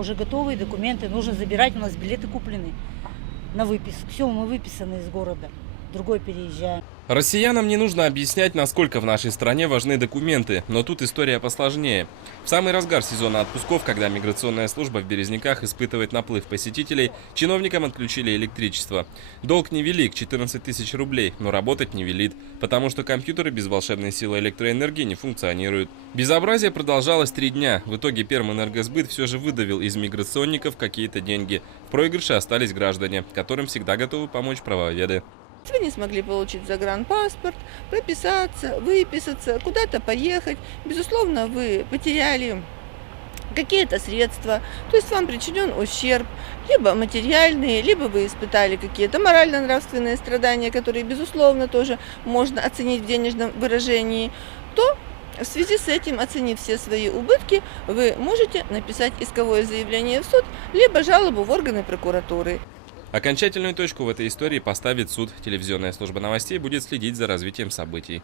Уже готовые документы, нужно забирать, у нас билеты куплены на выписк. Все, мы выписаны из города, другой переезжаем. Россиянам не нужно объяснять, насколько в нашей стране важны документы, но тут история посложнее. В самый разгар сезона отпусков, когда миграционная служба в Березняках испытывает наплыв посетителей, чиновникам отключили электричество. Долг невелик – 14 тысяч рублей, но работать не велит, потому что компьютеры без волшебной силы электроэнергии не функционируют. Безобразие продолжалось три дня. В итоге Пермэнергосбыт все же выдавил из миграционников какие-то деньги. В проигрыше остались граждане, которым всегда готовы помочь правоведы. Вы не смогли получить загранпаспорт, прописаться, выписаться, куда-то поехать. Безусловно, вы потеряли какие-то средства, то есть вам причинен ущерб, либо материальные, либо вы испытали какие-то морально-нравственные страдания, которые, безусловно, тоже можно оценить в денежном выражении, то в связи с этим, оценив все свои убытки, вы можете написать исковое заявление в суд, либо жалобу в органы прокуратуры. Окончательную точку в этой истории поставит суд. Телевизионная служба новостей будет следить за развитием событий.